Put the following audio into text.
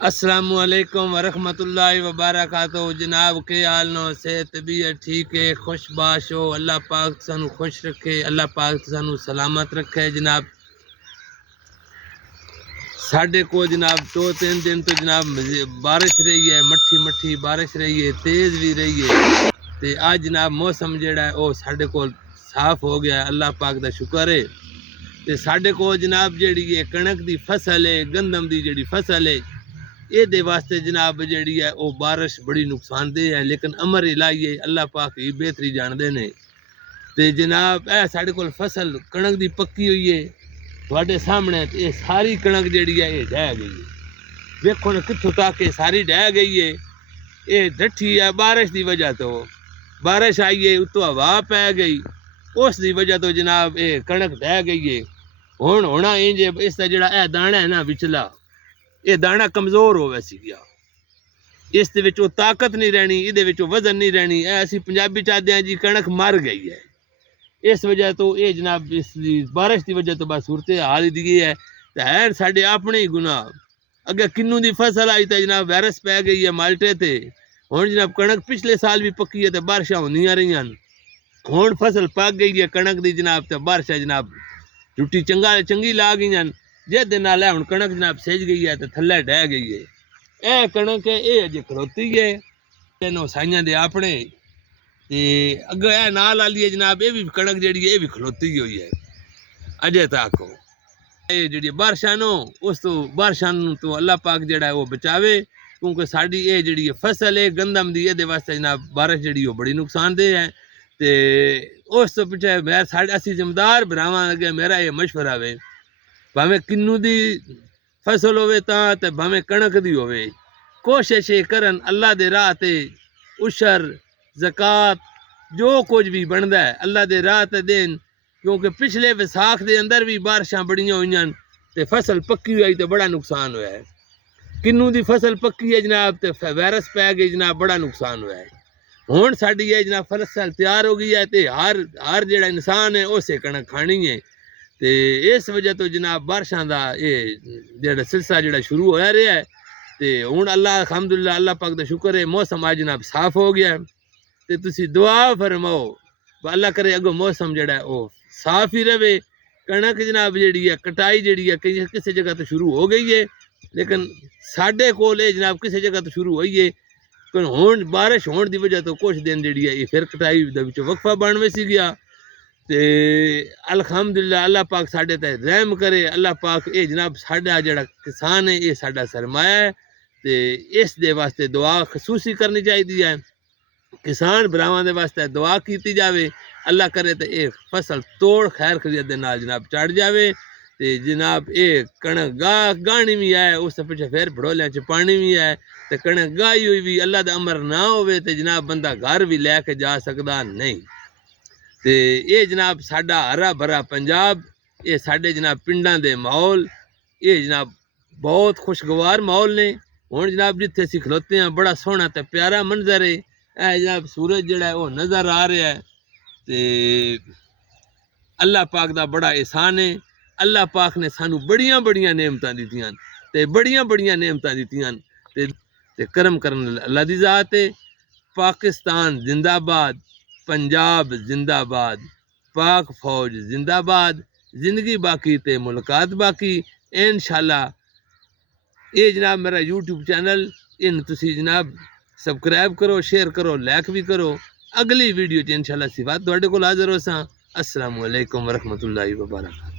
السلام علیکم ورحمۃ اللہ وبرکاتہ جناب کے حال نو صحت طبیعت ٹھیک ہے خوش باش ہو اللہ پاک سانو خوش رکھے اللہ پاک سانو سلامت رکھے جناب ساڈے کو جناب 2-3 دن تو جناب بارش رہی ہے مٹھی بارش رہی ہے تیز بھی رہی ہے تے آج جناب موسم جڑا ہے وہ ساڈے کو صاف ہو گیا ہے اللہ پاک دا شکر ہے تے ساڈے کو جناب جیڑی ہے کنک دی فصل ہے گندم دی جیڑی فصل ہے یہ دے واسطے جناب جیڑی ہے وہ بارش بڑی نقصان دہ ہے لیکن امر الہی ہے اللہ پاک ہی بہتری جاندے نے تے جناب اے ساڈے کول فصل کنک دی پکی ہوئی ہے تواڈے سامنے یہ ساری کنک جیڑی ہے یہ ڈہ گئی ہے ویکھو نا کتھوں تک یہ ساری ڈہ گئی ہے یہ ڈٹھی ہے بارش دی وجہ تو بارش آئی ہے اتوں ہوا پی گئی اس دی وجہ تو جناب یہ کنک ڈہ گئی ہے ہن ہونا انج اس دا جڑا اے دانا ہے نا وچلا یہ دانا کمزور ہوئے سی گیا اس دے وچوں طاقت نہیں رہنی یہ وچوں وزن نہیں رہنی اے اسی پنجابی چاہتے ہیں جی کنک مر گئی ہے اس وجہ تو یہ جناب اس دی بارش دی وجہ تو بس صورت حال دی ہے تے ہے ساڈے اپنے ہی گناہ اگے کنوں دی فصل آئی تے جناب وائرس پی گئی ہے مالٹے تے ہن جناب کنک پچھلے سال بھی پکی ہے تے بارشاں ہوندیاں رہیاں ہن فصل پک گئی ہے کنک دی جناب تے بارشاں جناب ٹوٹی چنگی لا گئیاں جس دن نال ہن کنک جناب سج گئی ہے تے تھلے ڈہ گئی ہے اے کنک ہے اے اجے کھلوتی ہے تینوں سائیاں دے اپنے تے اگے اے نال والی ہے جناب یہ بھی کنک جیڑی ہے یہ بھی کھلوتی ہوئی ہے اجے تک یہ جیڑی بارشاں نو اس تو بارشاں تو اللہ پاک جیڑا ہے وہ بچاوے کیونکہ ساڈی یہ جیڑی فصل ہے گندم دی یہ واسطے جناب بارش جیڑی وہ بڑی نقصان دہ ہے تے اس تو پیچھے میں ساڈے اسی زمیندار بھراواں اگے میرا یہ مشورہ ہے بھاویں کنوں دی فصل ہوے تاں تے بھاویں کنک دی ہوے کوشش کرن اللہ دے راہ تے عشر زکوٰۃ جو کچھ بھی بندا ہے اللہ دے راہ تے دین کیونکہ پچھلے وساکھ دے اندر بھی بارشاں بڑیاں ہوئیاں تے فصل پکی ہوئی تے بڑا نقصان ہوا ہے کنوں دی فصل پکی ہے جناب تے وائرس پی گئی جناب بڑا نقصان ہوا ہے ہن ساڈی یہ جناب فصل تیار ہو گئی ہے تے ہر جڑا انسان ہے اسے کنک کھانی ہے تے اس وجہ تو جناب بارشاں دا یہ جڑا سلسلہ جڑا شروع ہویا رہا ہے تے ہن اللہ الحمدللہ اللہ پاک دا شکر ہے موسم آج جناب صاف ہو گیا ہے تے تسی دعا فرماؤ اللہ کرے اگو موسم جڑا ہے وہ صاف ہی رہے کنک جناب جیڑی ہے کٹائی جیڑی ہے کسی جگہ تو شروع ہو گئی ہے لیکن ساڈے کول یہ جناب کسی جگہ تو شروع ہوئی ہے ہون بارش ہون دی وجہ تو کچھ دن جیڑی ہے یہ پھر کٹائی دے وچ وقفہ بن ویسی گیا تے الحمدللہ اللہ پاک ساڈے تے رحم کرے اللہ پاک اے جناب ساڈا جڑا کسان ہے یہ ساڈا سرمایہ ہے تے اس دے واسطے دعا خصوصی کرنی چاہیے ہے کسان بھراواں دے واسطے دعا کیتی جاوے اللہ کرے تے اے فصل توڑ خیر خیریت دے نال جناب چڑھ جاوے تے جناب اے کنک گاہنی بھی ہے اس سے پیچھے پھر بھڑولیاں چ پانی بھی ہے تے کنک گائی ہوئی بھی اللہ دا امر نہ ہوئے تے جناب بندہ گھر بھی لے کے جا سکدا نہیں تے یہ جناب ساڈا ہرا بھرا پنجاب یہ ساڈے جناب پنڈاں دے ماحول یہ جناب بہت خوشگوار ماحول نے ہن جناب جتھے اسی کھلوتے ہیں بڑا سوہنا تے پیارا منظر ہے اے جناب سورج جڑا ہے وہ نظر آ رہا ہے تے اللہ پاک دا بڑا احسان ہے اللہ پاک نے سانو بڑیاں نعمتاں دتیاں تے بڑیاں نعمتاں دتیاں تے کرم کرن اللہ دی ذات ہے پاکستان زندہ باد پنجاب زندہ باد پاک فوج زندہ باد زندگی باقی تے ملاقات باقی انشاءاللہ یہ جناب میرا یوٹیوب چینل ان تسی جناب سبسکرائب کرو شیئر کرو لائک بھی کرو اگلی ویڈیو انشاءاللہ صفات تواڈے کول حاضر ہوساں السلام علیکم ورحمۃ اللہ وبرکاتہ